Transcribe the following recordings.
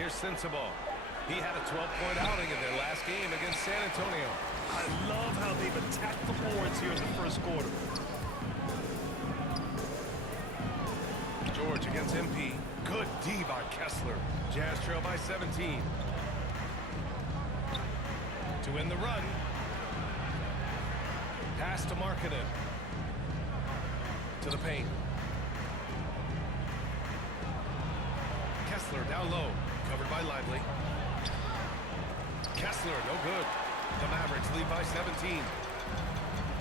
Here's Sensible. He had a 12-point outing in their last game against San Antonio. I love how they've attacked the boards here in the first quarter. George against MP. Good D by Kessler. Jazz trail by 17. To win the run. Pass to Markkanen. To the paint. Kessler down low. Covered by Lively. Kessler, no good. The Mavericks lead by 17.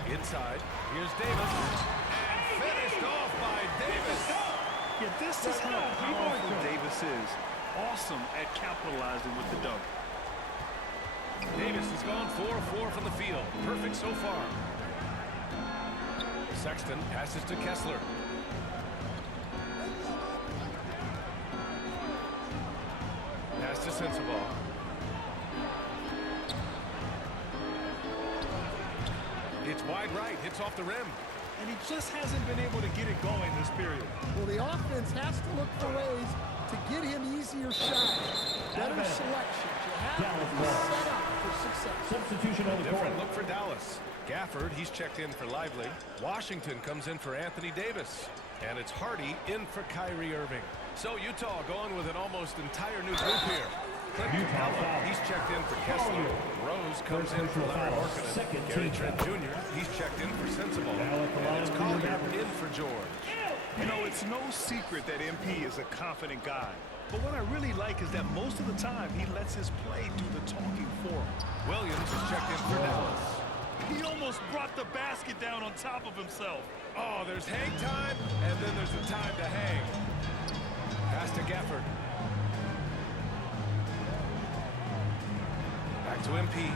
Inside. Here's Davis. And finished off by Davis. Yeah, this is how powerful Davis is. Awesome at capitalizing with the dunk. Davis has gone 4-4 from the field. Perfect so far. Sexton passes to Kessler. Pass to Sensible. It's wide right, hits off the rim. And he just hasn't been able to get it going this period. Well, the offense has to look for ways to get him easier shots. Better selection. You have to be set up for success. Substitution on the court. Different look for Dallas. Gafford, he's checked in for Lively. Washington comes in for Anthony Davis. And it's Hardy in for Kyrie Irving. So Utah going with an almost entire new group here. Clint Capella, he's checked in for Kessler. Rose comes in for Larry Markkanen. Gary Trent Jr., he's checked in for Sensible. And it's Collier in for George. You know, it's no secret that MP is a confident guy. But what I really like is that most of the time he lets his play do the talking for him. Williams is checked in for Dallas. He almost brought the basket down on top of himself. Oh, there's hang time, and then there's the time to hang. Pass to Gafford. Back to MP.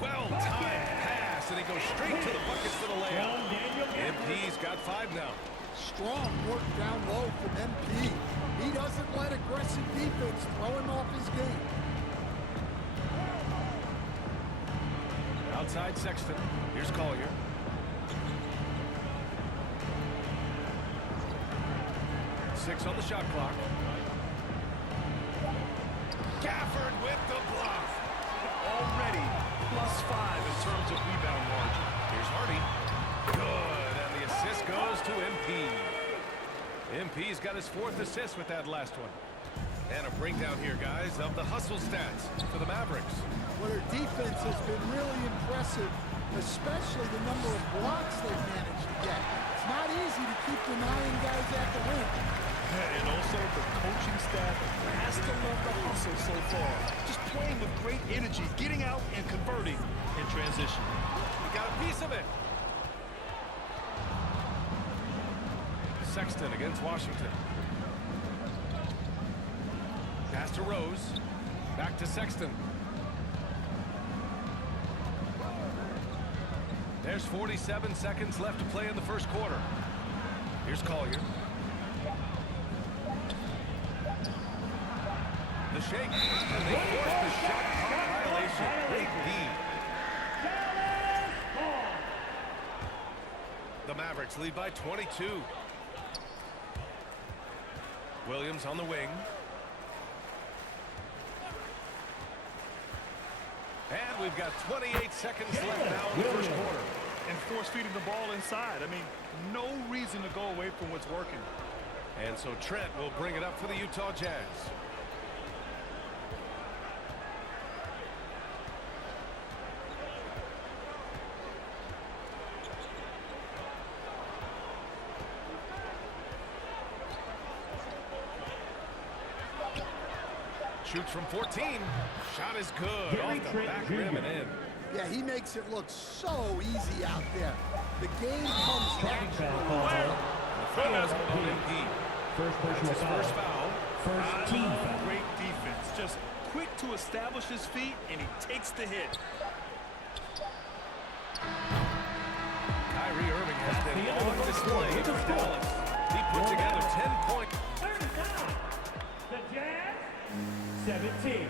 Well-timed pass, and he goes straight to the buckets for the layup. MP's got 5 now. Strong work down low from MP. He doesn't let aggressive defense throw him off his game. Outside Sexton. Here's Collier. Six on the shot clock. Gafford with the bluff. Already +5 in terms of rebound margin. Here's Hardy. Good, and the assist goes to MP. MP's got his 4th assist with that last one. And a breakdown here, guys, of the hustle stats for the Mavericks. Well, their defense has been really impressive, especially the number of blocks they've managed to get. It's not easy to keep denying guys at the rim. And also the coaching staff has to love the hustle so far. Just playing with great energy, getting out and converting in transition. He got a piece of it. Sexton against Washington. Pass to Rose. Back to Sexton. There's 47 seconds left to play in the first quarter. Here's Collier. The shake. And they force the shot clock violation. Big lead. The Mavericks lead by 22. Williams on the wing. And we've got 28 seconds left now in the first quarter. And force feeding the ball inside. I mean, no reason to go away from what's working. And so Trent will bring it up for the Utah Jazz. Shoots from 14. Shot is good. Off the back rim and in. Yeah, he makes it look so easy out there. The game comes naturally. First foul. First team foul. Great defense. Just quick to establish his feet, and he takes the hit. Kyrie Irving has been on display for Dallas. He put together 10 points. 39. The Jazz, 17.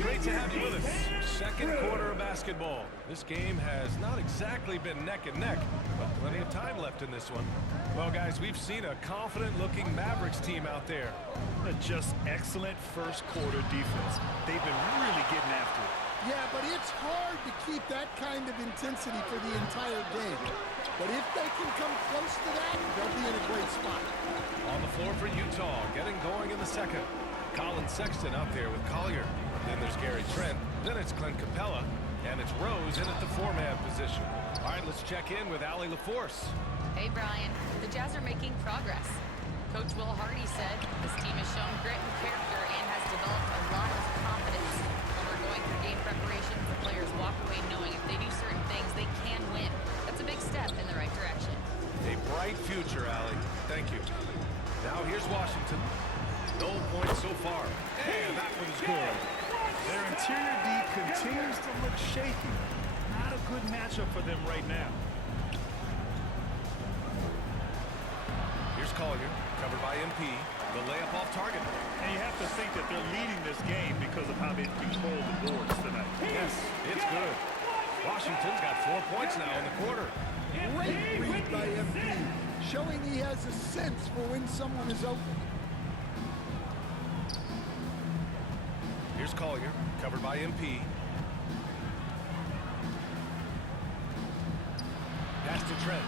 Great to have you with us. Second quarter of basketball. This game has not exactly been neck and neck, but Plenty of time left in this one. Well, guys, we've seen a confident-looking Mavericks team out there. Just excellent first quarter defense. They've been really getting after it. Yeah, but it's hard to keep that kind of intensity for the entire game. But if they can come close to that, they'll be in a great spot. On the floor for Utah, getting going in the second. Colin Sexton out there with Collier. Then there's Gary Trent. Then it's Clint Capella. And it's Rose in at the four-man position. All right, let's check in with Allie LaForce. Hey, Brian. The Jazz are making progress. Coach Will Hardy said this team has shown grit and character and has developed a lot of confidence. When we're going through game preparation, the players walk away knowing if they do certain things, they can win. That's a big step in the right direction. A bright future, Allie. Thank you. Now here's Washington. No points so far. And that one's good. Their interior D continues to look shaky. Not a good matchup for them right now. Here's Collier, covered by MP. The layup off target. And you have to think that they're leading this game because of how they've controlled the boards tonight. Yes, it's good. Washington's got 4 points now in the quarter. Great read by MP, showing he has a sense for when someone is open. Here's Collier, covered by MP. Pass to Trent.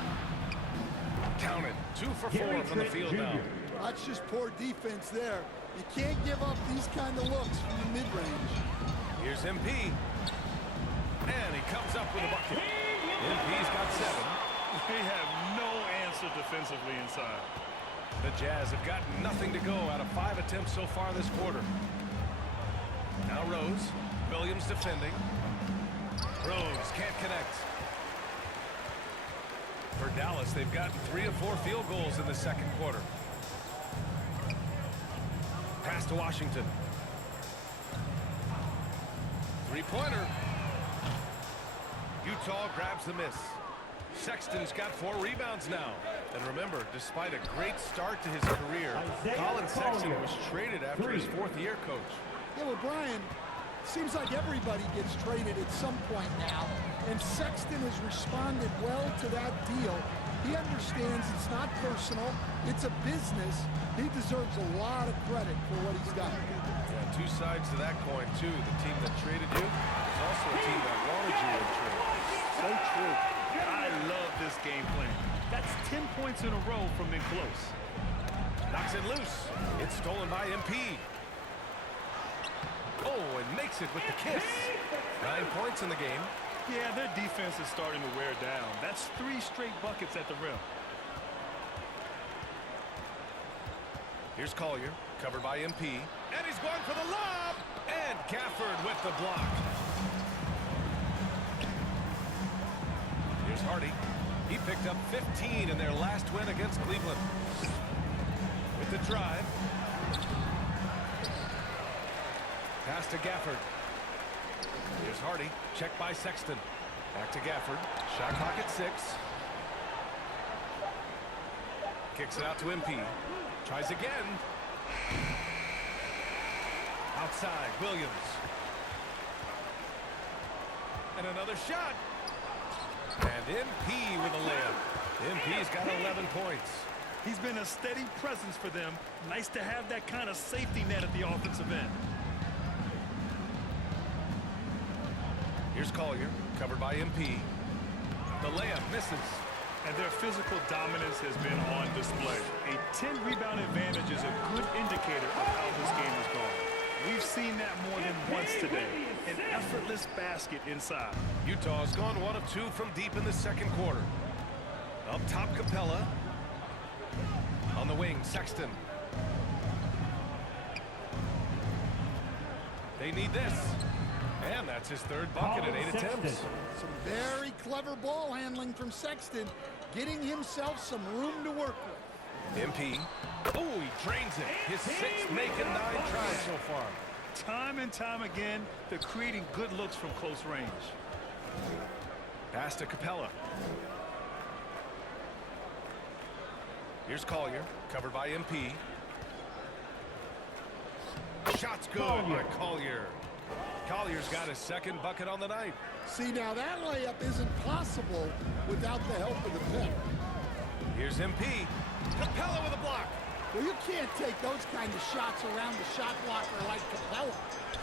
Counted. 2 for 4 from the field now. That's just poor defense there. You can't give up these kind of looks from the mid-range. Here's MP. And he comes up with a bucket. MP's got 7. They have no answer defensively inside. The Jazz have got nothing to go out of 5 attempts so far this quarter. Now Rose. Williams defending. Rose can't connect. For Dallas, they've gotten 3 of 4 field goals in the second quarter. Pass to Washington. Three-pointer. Utah grabs the miss. Sexton's got 4 rebounds now. And remember, despite a great start to his career, Colin Sexton was traded after his 4th year, Coach. Yeah, well, Brian, seems like everybody gets traded at some point now, and Sexton has responded well to that deal. He understands it's not personal, it's a business. He deserves a lot of credit for what he's done. Yeah, 2 sides to that coin, too. The team that traded you is also a team that wanted you in trade. So true. I love this game plan. That's 10 points in a row from being close. Knocks it loose. It's stolen by MP. Oh, and makes it with the kiss. 9 points in the game. Yeah, their defense is starting to wear down. That's 3 straight buckets at the rim. Here's Collier, covered by MP. And he's going for the lob. And Gafford with the block. Here's Hardy. He picked up 15 in their last win against Cleveland. With the drive. Pass to Gafford. Here's Hardy. Checked by Sexton. Back to Gafford. Shot clock at 6. Kicks it out to MP. Tries again. Outside, Williams. And another shot. And MP with a layup. MP's got 11 points. He's been a steady presence for them. Nice to have that kind of safety net at the offensive end. Here's Collier, covered by MP. The layup misses. And their physical dominance has been on display. A 10-rebound advantage is a good indicator of how this game has gone. We've seen that more than once today. An effortless basket inside. Utah's gone 1 of 2 from deep in the second quarter. Up top, Capella. On the wing, Sexton. They need this. And that's his 3rd bucket at 8 attempts. Some very clever ball handling from Sexton, getting himself some room to work with. MP. Oh, he drains it. His 6th making 9 tries so far. Time and time again, they're creating good looks from close range. Pass to Capella. Here's Collier, covered by MP. Shot's good by Collier. Collier's got his 2nd bucket on the night. See, now that layup isn't possible without the help of the pick. Here's MP. Capella with a block. Well, you can't take those kind of shots around the shot blocker like Capella.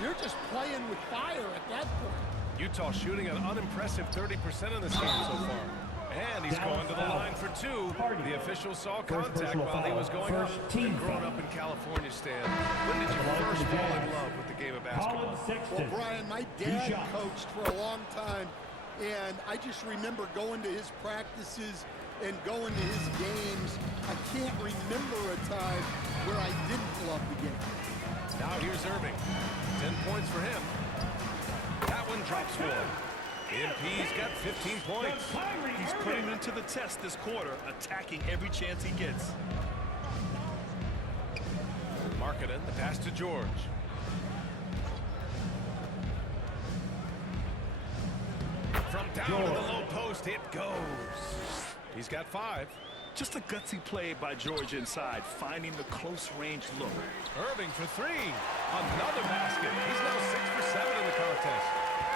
You're just playing with fire at that point. Utah shooting an unimpressive 30% in this game so far. And he's going to the line for two. The official saw contact while he was going up. And growing up in California, Stan, when did you first fall in love with the game of basketball? Well, Brian, my dad coached for a long time, and I just remember going to his practices and going to his games. I can't remember a time where I didn't love the game. Now here's Irving. 10 points for him. That one drops one. MP's got 15 points. He's putting them to the test this quarter, attacking every chance he gets. Markkanen, the pass to George. From down to the low post, it goes. He's got 5. Just a gutsy play by George inside, finding the close-range look. Irving for 3. Another basket. He's now 6 for 7 in the contest.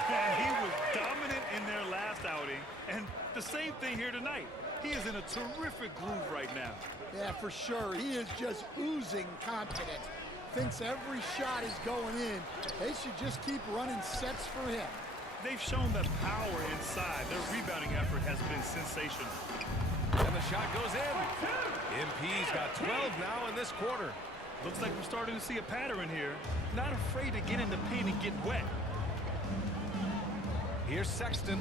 And he was dominant in their last outing, and the same thing here tonight. He is in a terrific groove right now. Yeah, for sure. He is just oozing confidence. Thinks every shot is going in. They should just keep running sets for him. They've shown the power inside. Their rebounding effort has been sensational. And the shot goes in. MP's got 12 now in this quarter. Looks like we're starting to see a pattern here. Not afraid to get in the paint and get wet. Here's Sexton.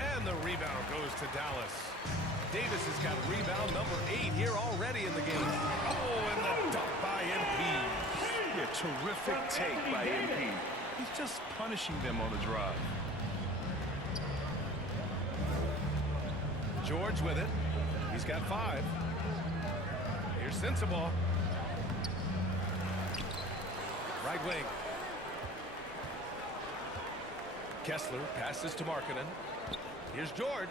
And the rebound goes to Dallas. Davis has got rebound number 8 here already in the game. Oh, and the dunk by MP. Yeah, terrific take by MP. He's just punishing them on the drive. George with it. He's got 5. Here's Sensabaugh. Right wing. Kessler passes to Markkanen. Here's George.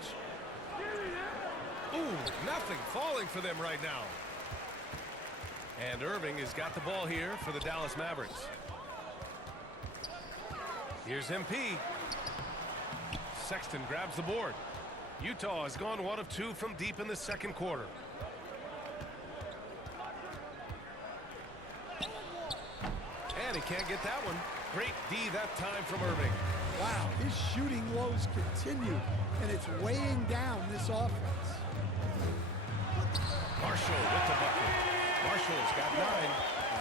Ooh, nothing falling for them right now. And Irving has got the ball here for the Dallas Mavericks. Here's MP. Sexton grabs the board. Utah has gone 1 of 2 from deep in the second quarter. And he can't get that one. Great D that time from Irving. Wow, his shooting woes continue, and it's weighing down this offense. Marshall with the bucket. Marshall's got 9.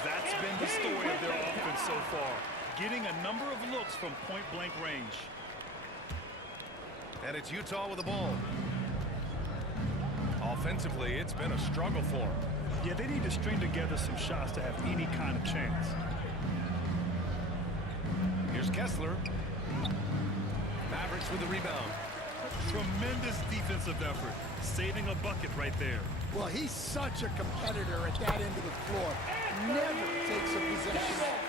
That's been the story of their offense so far. Getting a number of looks from point-blank range. And it's Utah with the ball. Offensively, it's been a struggle for them. Yeah, they need to string together some shots to have any kind of chance. Here's Kessler. Mavericks with the rebound. Tremendous defensive effort. Saving a bucket right there. Well, he's such a competitor at that end of the floor. Never takes a possession off.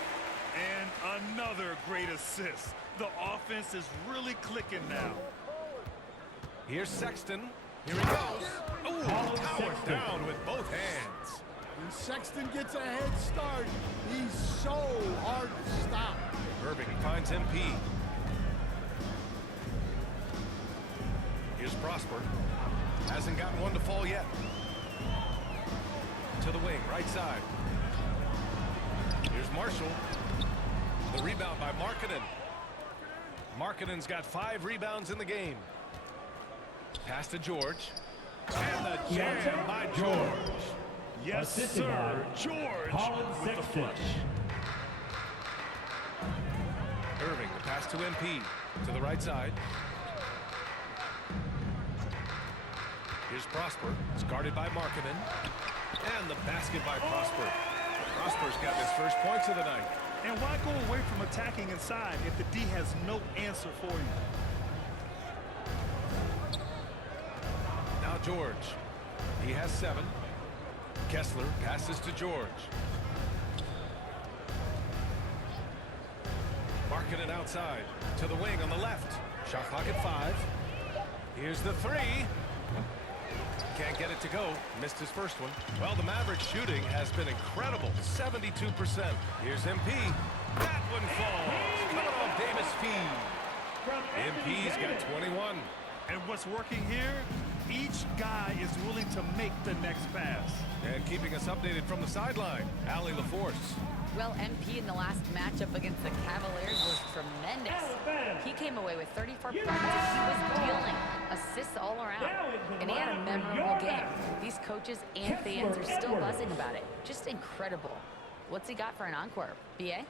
And another great assist. The offense is really clicking now. Here's Sexton. Here he goes. Oh, powered down with both hands. When Sexton gets a head start, he's so hard to stop. Irving finds MP. Here's Prosper. Hasn't gotten one to fall yet. To the wing, right side. Here's Marshall. The rebound by Markkanen. Markkanen's got 5 rebounds in the game. Pass to George. And the jam by George. Yes, sir. George with the flush. Irving, the pass to MP. To the right side. Here's Prosper. It's guarded by Markkanen. And the basket by Prosper. Prosper's got his first points of the night. And why go away from attacking inside if the D has no answer for you? Now George. He has 7. Kessler passes to George. Markkanen outside. To the wing on the left. Shot clock at 5. Here's the 3. Can't get it to go. Missed his first one. Well, the Mavericks shooting has been incredible. 72%. Here's MP. That one falls. Coming off Davis' feed. MP's got 21. And what's working here, each guy is willing to make the next pass. And keeping us updated from the sideline, Allie LaForce. Well, MP in the last matchup against the Cavaliers was tremendous. He came away with 34 points. He was dealing assists all around. And he had a memorable game. These coaches and fans are still buzzing about it. Just incredible. What's he got for an encore, BA?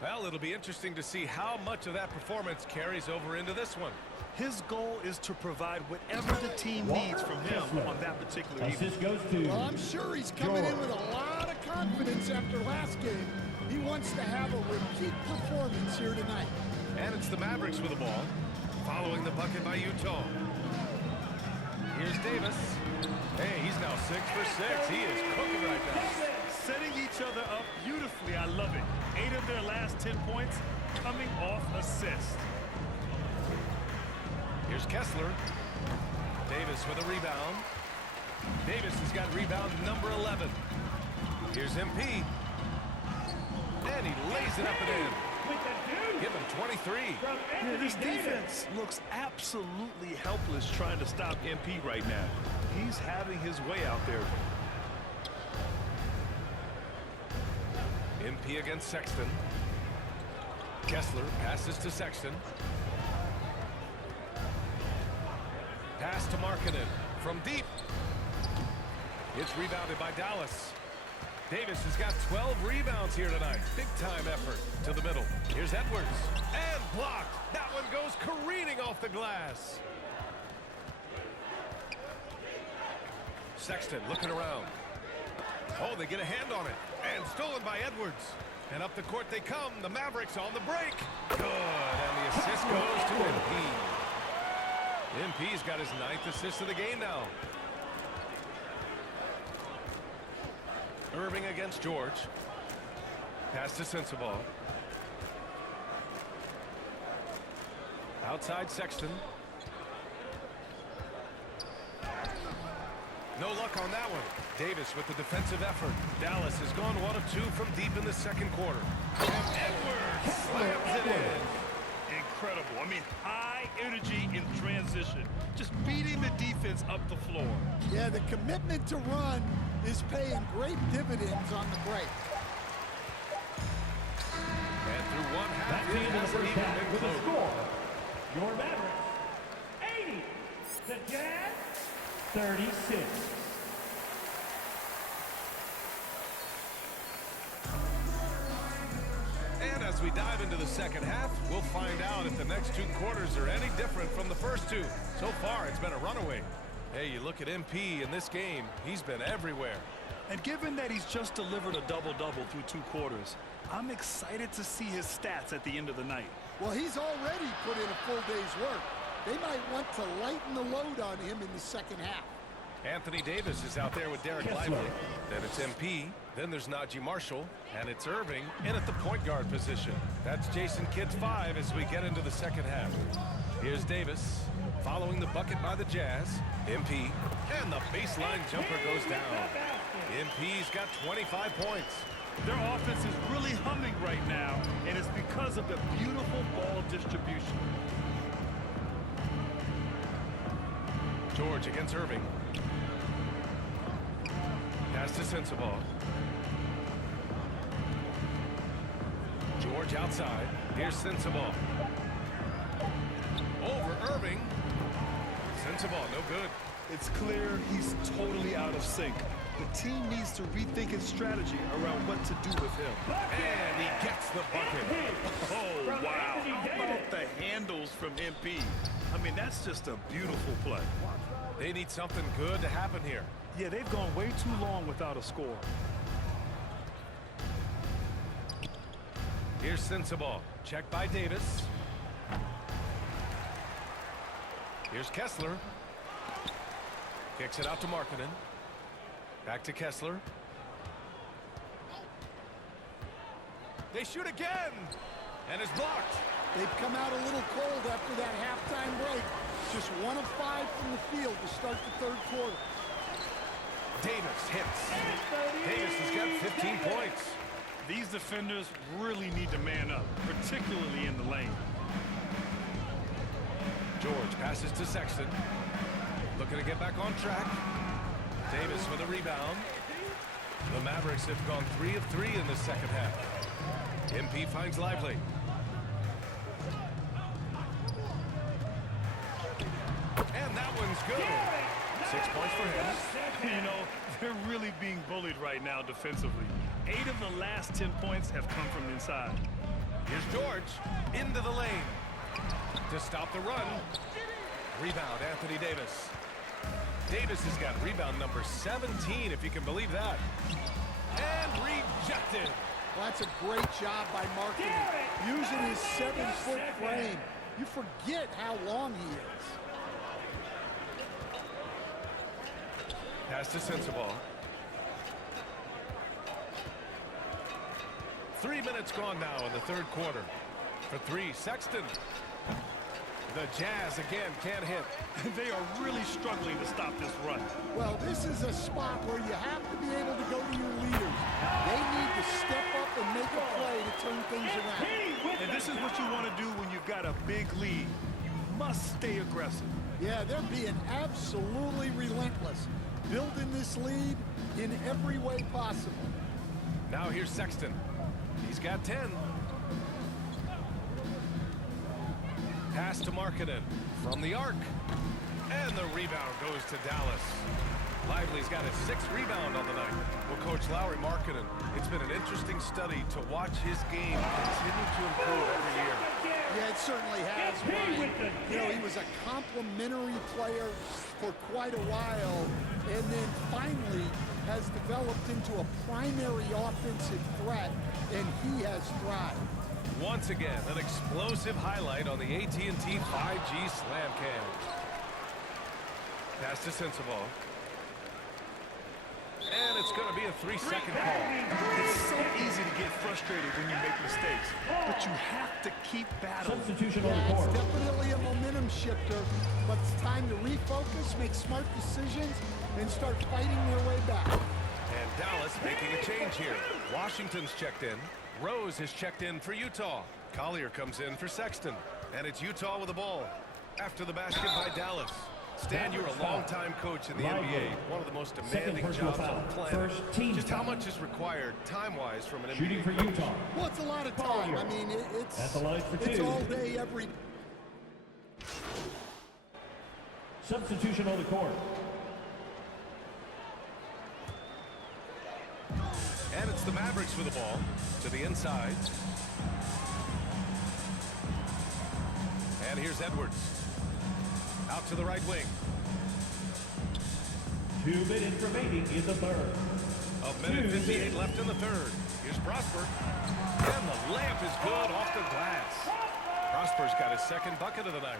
Well, it'll be interesting to see how much of that performance carries over into this one. His goal is to provide whatever the team needs from him on that particular evening. Assist goes to Well, I'm sure he's coming in with a lot of confidence after last game. He wants to have a repeat performance here tonight. And it's the Mavericks with the ball, following the bucket by Utah. Here's Davis. Hey, he's now 6 for 6. He is cooking right now. Setting each other up beautifully. I love it. 8 of their last 10 points coming off assists. Here's Kessler. Davis with a rebound. Davis has got rebound number 11. Here's MP. And he lays it up and in. Give him 23. Yeah, this defense looks absolutely helpless trying to stop MP right now. He's having his way out there. MP against Sexton. Kessler passes to Sexton. Pass to Markkanen from deep. It's rebounded by Dallas. Davis has got 12 rebounds here tonight. Big time effort to the middle. Here's Edwards. And blocked. That one goes careening off the glass. Sexton looking around. Oh, they get a hand on it. And stolen by Edwards. And up the court they come. The Mavericks on the break. Good. And the assist goes to MP. MP's got his 9th assist of the game now. Irving against George. Pass to Sensabaugh. Outside Sexton. No luck on that one. Davis with the defensive effort. Dallas has gone 1 of 2 from deep in the second quarter. And Edwards slams it in. Incredible. I mean, high energy in transition. Just beating the defense up the floor. Yeah, the commitment to run is paying great dividends on the break. And through one half, That's the it end of the hasn't first even half been with a close. score. Your Mavericks, 80. The Jazz, 36. And as we dive into the second half, we'll find out if the next 2 quarters are any different from the first 2. So far, it's been a runaway. Hey, you look at MP in this game, he's been everywhere. And given that he's just delivered a double-double through 2 quarters, I'm excited to see his stats at the end of the night. Well, he's already put in a full day's work. They might want to lighten the load on him in the second half. Anthony Davis is out there with Derek Lively. Then it's MP. Then there's Najee Marshall. And it's Irving in at the point guard position. That's Jason Kidd's 5 as we get into the second half. Here's Davis following the bucket by the Jazz. MP. And the baseline jumper goes down. MP's got 25 points. Their offense is really humming right now, and it's because of the beautiful ball distribution. George against Irving. Pass to Sensabaugh. George outside. Here's Sensabaugh. Over Irving. Sensabaugh, no good. It's clear he's totally out of sync. The team needs to rethink its strategy around what to do with him. And he gets the bucket. Oh, wow. How about the handles from MP? I mean, that's just a beautiful play. They need something good to happen here. Yeah, they've gone way too long without a score. Here's Sensabaugh. Check by Davis. Here's Kessler. Kicks it out to Markkanen. Back to Kessler. They shoot again. And it's blocked. They've come out a little cold after that halftime break. Just 1 of 5 from the field to start the third quarter. Davis hits. Davis has got 15 points. These defenders really need to man up, particularly in the lane. George passes to Sexton. Looking to get back on track. Davis with a rebound. The Mavericks have gone 3 of 3 in the second half. MP finds Lively. And that one's good. 6 points for him. You know, they're really being bullied right now defensively. 8 of the last 10 points have come from inside. Here's George into the lane to stop the run. Rebound, Anthony Davis. Davis has got rebound number 17, if you can believe that. And rejected. Well, that's a great job by Markkanen, using his 7-foot frame. You forget how long he is. Pass to Sensabaugh. 3 minutes gone now in the third quarter. For 3, Sexton. The Jazz again can't hit. They are really struggling to stop this run. Well, this is a spot where you have to be able to go to your leaders. They need to step up and make a play to turn things around. And this is what you want to do when you've got a big lead. You must stay aggressive. Yeah, they're being absolutely relentless, building this lead in every way possible. Now here's Sexton. He's got 10. Pass to Markkanen from the arc. And the rebound goes to Dallas. Lively's got his 6th rebound on the night. Well, Coach Lauri Markkanen, it's been an interesting study to watch his game continue to improve every year. Yeah, it certainly has, Brian. You know, he was a complimentary player for quite a while, and then finally has developed into a primary offensive threat, and he has thrived. Once again, an explosive highlight on the AT&T 5G Slam Cam. Pass to Sensabaugh. And it's going to be a 3-second call. It's so easy to get frustrated when you make mistakes, but you have to keep battling. Substitution on the Yeah, court. it's definitely a momentum shifter, but it's time to refocus, make smart decisions, and start fighting their way back. And Dallas making a change here. Washington's checked in. Rose has checked in for Utah. Collier comes in for Sexton. And it's Utah with the ball. After the basket by Dallas. Stan, you're a long-time coach in the NBA. One of the most demanding jobs on the planet. Just how much is required time-wise from an NBA Shooting for coach? Utah. Well, it's a lot of time. I mean, At the line for it's 2. all day, every... Substitution on the court. And it's the Mavericks with the ball to the inside. And here's Edwards. Out to the right wing. 2 minutes remaining in the third. A minute 58 left in the third. Here's Prosper. And the layup is good off the glass. Prosper's got his 2nd bucket of the night.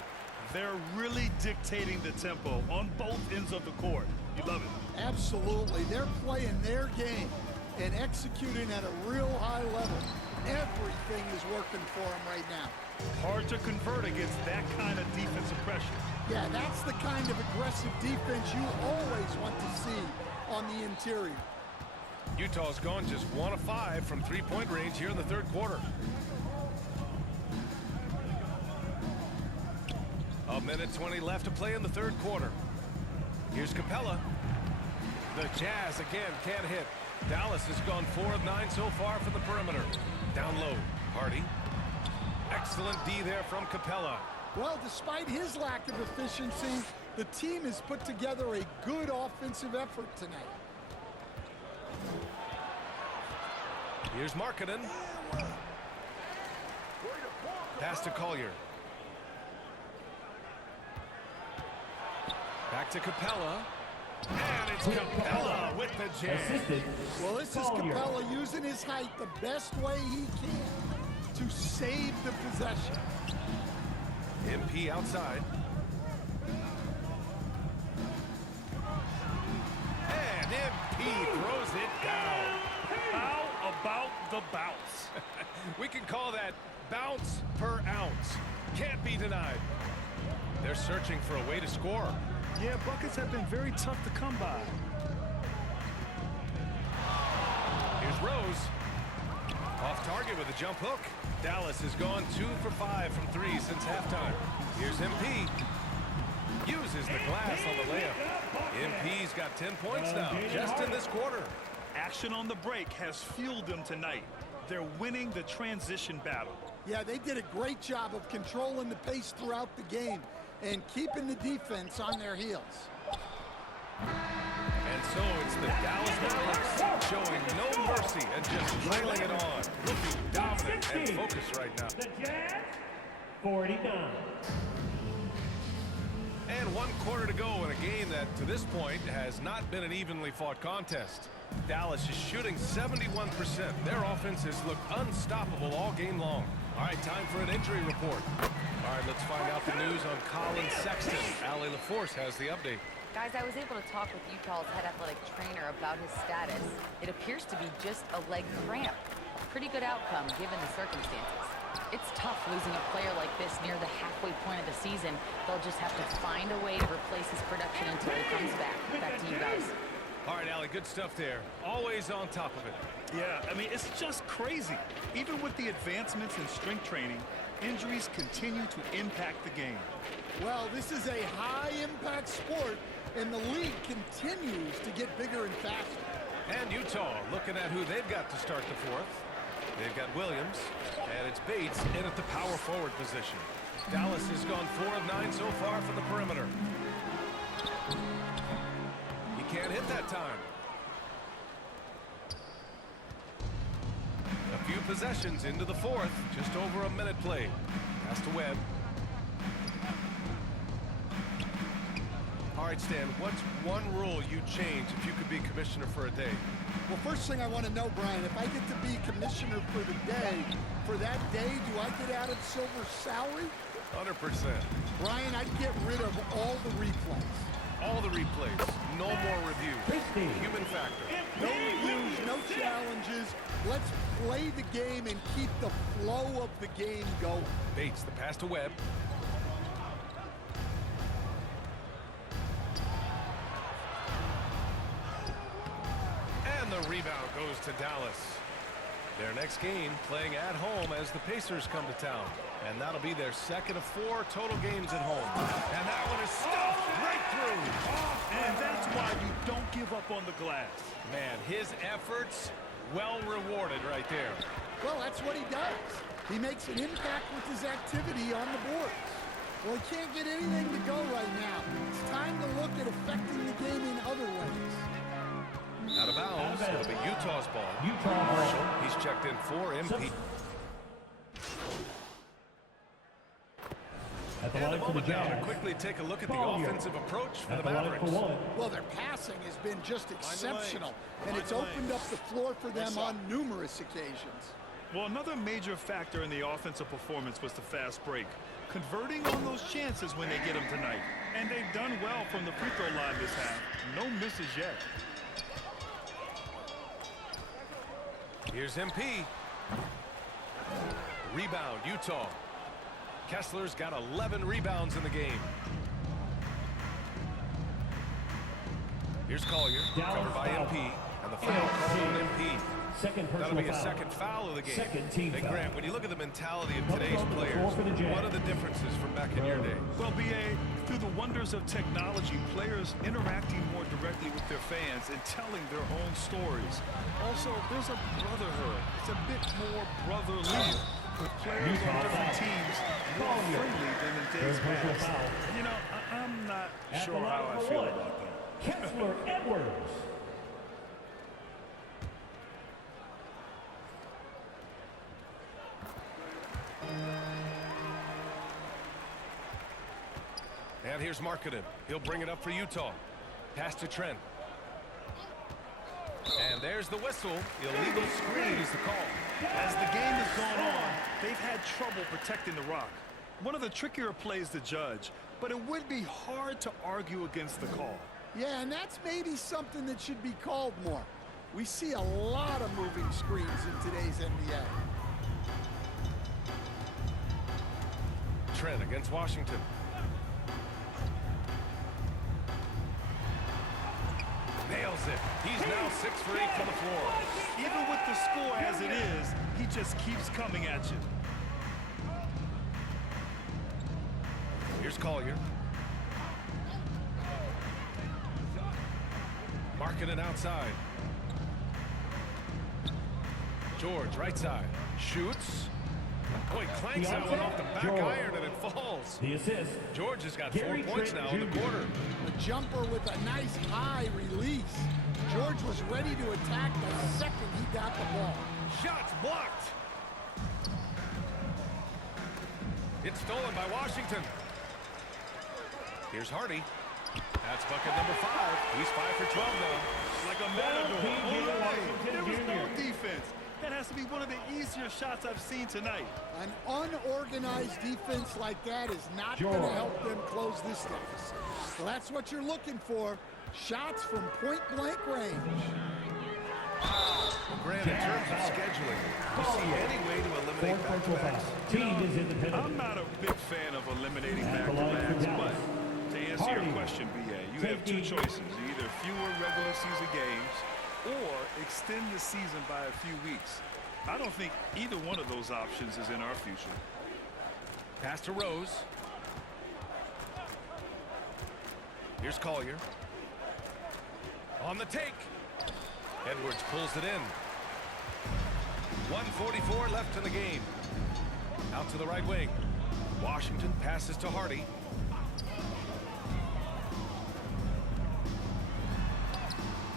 They're really dictating the tempo on both ends of the court. You love it. Absolutely. They're playing their game and executing at a real high level. Everything is working for them right now. Hard to convert against that kind of defensive pressure. Yeah, that's the kind of aggressive defense you always want to see on the interior. Utah's gone just 1 of 5 from 3-point range here in the third quarter. A minute 20 left to play in the third quarter. Here's Capella. The Jazz again can't hit. Dallas has gone 4 of 9 so far from the perimeter. Down low, Hardy. Excellent D there from Capella. Well, despite his lack of efficiency, the team has put together a good offensive effort tonight. Here's Markkanen. Pass to Collier. Back to Capella. And it's Capella with the jam. Assisted. Well, this is Collier. Capella using his height the best way he can to save the possession. MP outside. And MP throws it down. How about the bounce? We can call that bounce per ounce. Can't be denied. They're searching for a way to score. Yeah, buckets have been very tough to come by. Here's Rose. Off target with a jump hook. Dallas has gone 2 for 5 from 3 since halftime. Here's MP. Uses the glass on the layup. MP's got 10 points now, just in this quarter. Action on the break has fueled them tonight. They're winning the transition battle. Yeah, they did a great job of controlling the pace throughout the game and keeping the defense on their heels. And so it's the Dallas Mavericks showing no mercy and just piling it on. Looking dominant and focused right now. The Jazz, 49. And 1 quarter to go in a game that, to this point, has not been an evenly fought contest. Dallas is shooting 71%. Their offense has looked unstoppable all game long. All right, time for an injury report. All right, let's find out the news on Colin Sexton. Allie LaForce has the update. Guys, I was able to talk with Utah's head athletic trainer about his status. It appears to be just a leg cramp. A pretty good outcome given the circumstances. It's tough losing a player like this near the halfway point of the season. They'll just have to find a way to replace his production until he comes back. Back to you guys. All right, Allie, good stuff there. Always on top of it. Yeah, I mean, it's just crazy. Even with the advancements in strength training, injuries continue to impact the game. Well, this is a high-impact sport, and the league continues to get bigger and faster. And Utah looking at who they've got to start the fourth. They've got Williams, and it's Bates in at the power forward position. Dallas has gone 4 of 9 so far from the perimeter. He can't hit that time. A few possessions into the fourth, just over a minute played. Pass to Webb. All right, Stan, what's one rule you'd change if you could be commissioner for a day? Well, first thing I want to know, Brian, if I get to be commissioner for the day, for that day, do I get Adam Silver's salary? 100%. Brian, I'd get rid of all the replays. All the replays. No more reviews. Human factor. No reviews, no challenges. Let's play the game and keep the flow of the game going. Bates, the pass to Webb. And the rebound goes to Dallas. Their next game playing at home as the Pacers come to town. And that'll be their second of 4 total games at home. And that one is stuffed right through. And that's why you don't give up on the glass. Man, his efforts well rewarded right there. Well, that's what he does. He makes an impact with his activity on the boards. Well, he can't get anything to go right now. It's time to look at affecting the game in other ways. Out of bounds. It'll be Utah's ball. Utah ball. Marshall, he's checked in for MP. At the And a line for the moment now to Jazz. quickly take a look at the Foul here. offensive approach for At the the line Mavericks. for 1. Well, their passing has been just exceptional, and it's opened up the floor for them on numerous occasions. Well, another major factor in the offensive performance was the fast break. Converting on those chances when they get them tonight. And they've done well from the free throw line this half. No misses yet. Here's MP. Rebound, Utah. Kessler's got 11 rebounds in the game. Here's Collier, covered by MP, and the foul called on MP. Second That'll personal be a foul. second foul of the game. Second team Hey, foul. Grant, when you look at the mentality of Coming today's up to the players, floor for the Jazz. what are the differences from back in your day? Well, BA, through the wonders of technology, players interacting more directly with their fans and telling their own stories. Also, there's a brotherhood. It's a bit more brotherly. With players on different teams more friendly than in days Third personal past. foul. You know, I'm not At sure the line how I for feel 1. about that. Kessler Edwards. And here's Markkanen. He'll bring it up for Utah. Pass to Trent. And there's the whistle. Illegal screen is the call. As the game has gone on, they've had trouble protecting the rock. One of the trickier plays to judge, but it would be hard to argue against the call. Yeah, and that's maybe something that should be called more. We see a lot of moving screens in today's NBA. Trent against Washington. Nails nails it. He's now 6 for 8 from the floor. Even with the score as it is, he just keeps coming at you. Here's Collier. Marking it outside. George, right side. Shoots. Oh, he clanks that one off the back iron and it falls. The assist. George has got 4 points now in the quarter. A jumper with a nice high release. George was ready to attack the second he got the ball. Shots blocked. It's stolen by Washington. Here's Hardy. That's bucket number 5. He's 5 for 12 now. Like a matador. Washington There was no Jr. defense. That has to be one of the easier shots I've seen tonight. An unorganized defense like that is not going to help them close this deficit. So that's what you're looking for. Shots from point-blank range. Grant, in terms of scheduling, do you see any way to eliminate back-to-backs? Team is in the penalty. I'm not a big fan of eliminating At the line for back-to-backs, Dallas. but to answer your question, B.A., you have 2 choices. Either fewer regular season games or extend the season by a few weeks. I don't think either one of those options is in our future. Pass to Rose. Here's Collier. On the take. Edwards pulls it in. 1:44 left in the game. Out to the right wing. Washington passes to Hardy.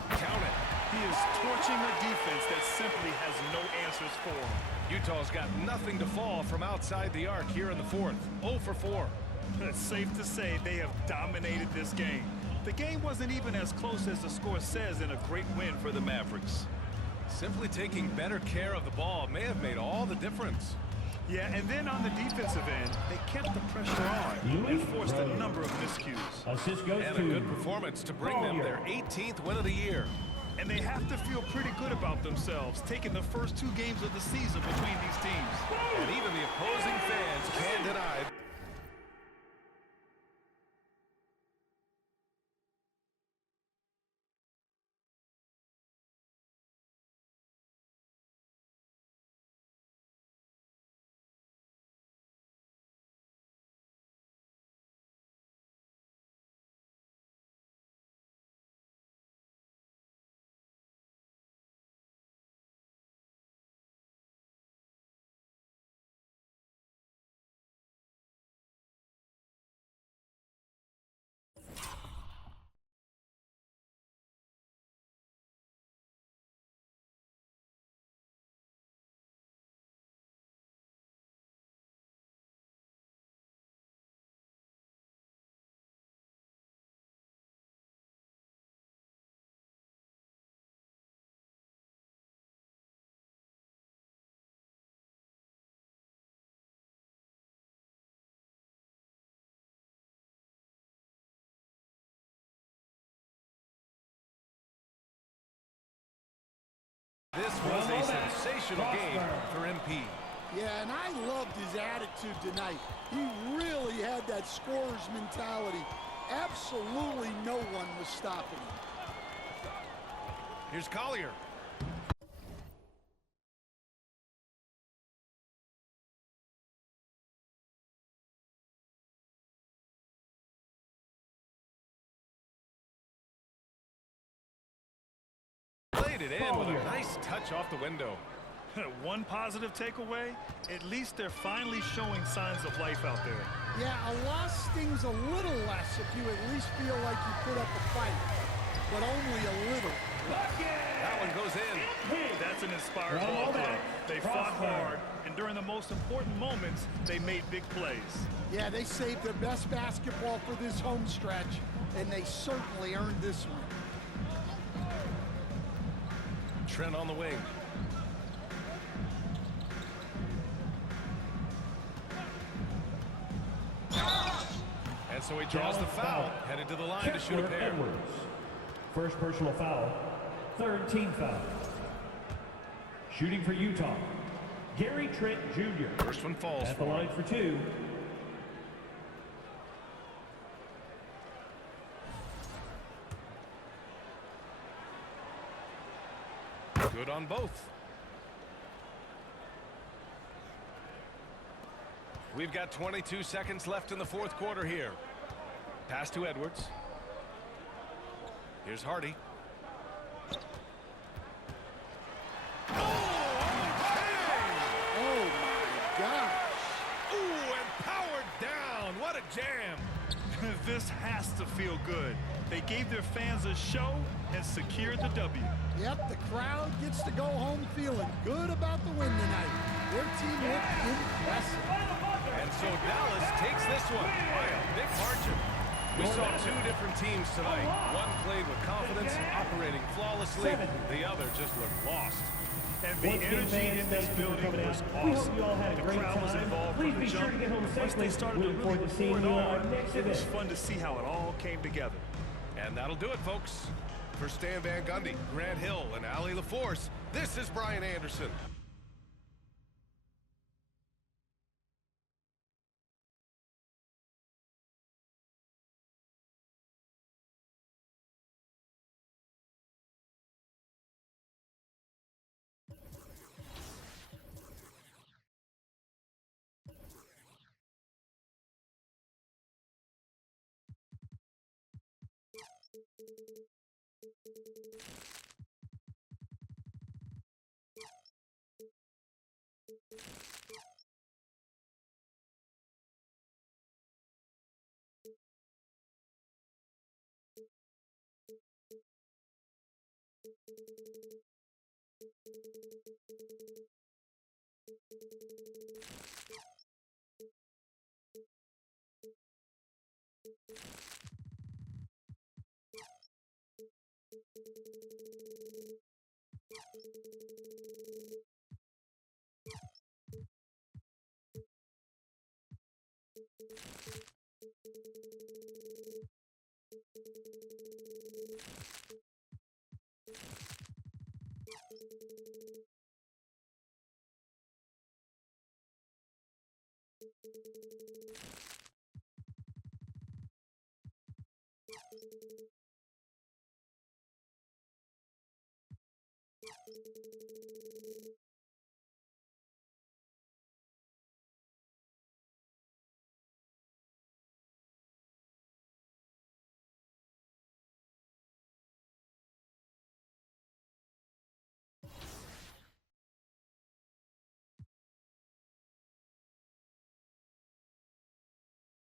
Count it. He is torching a defense that simply has no answers for him. Utah's got nothing to fall from outside the arc here in the 4th. 0 for 4. It's safe to say they have dominated this game. The game wasn't even as close as the score says in a great win for the Mavericks. Simply taking better care of the ball may have made all the difference. Yeah, and then on the defensive end, they kept the pressure on and forced a number of miscues. Assist goes And to a good performance to bring them their 18th win of the year. And they have to feel pretty good about themselves, taking the first 2 games of the season between these teams. And even the opposing fans can't deny it. This was a sensational game for MP. Yeah, and I loved his attitude tonight. He really had that scorer's mentality. Absolutely no one was stopping him. Here's Collier. Played it in with a nice touch off the window. One positive takeaway, at least they're finally showing signs of life out there. Yeah, a loss stings a little less if you at least feel like you put up a fight, but only a little. That one goes in. That's an inspired ball club. They fought hard, and during the most important moments, they made big plays. Yeah, they saved their best basketball for this home stretch, and they certainly earned this one. Trent on the wing. And so he draws the foul, headed to the line to shoot a pair. Edwards. First personal foul, 3rd team foul. Shooting for Utah, Gary Trent Jr. First one falls At the for line him. for 2. Good on both. We've got 22 seconds left in the fourth quarter here. Pass to Edwards. Here's Hardy. Oh, my gosh. Ooh, and powered down. What a jam. This has to feel good. They gave their fans a show and secured the W. Yep, the crowd gets to go home feeling good about the win tonight. Their team looked impressive. And so Dallas takes this one by a big margin. We saw two different teams tonight. One played with confidence, operating flawlessly. The other just looked lost. And the energy in this building was awesome. The crowd was involved from the jump. Once they started to really pour it on, it was fun to see how it all came together. And that'll do it, folks. For Stan Van Gundy, Grant Hill, and Allie LaForce, this is Brian Anderson.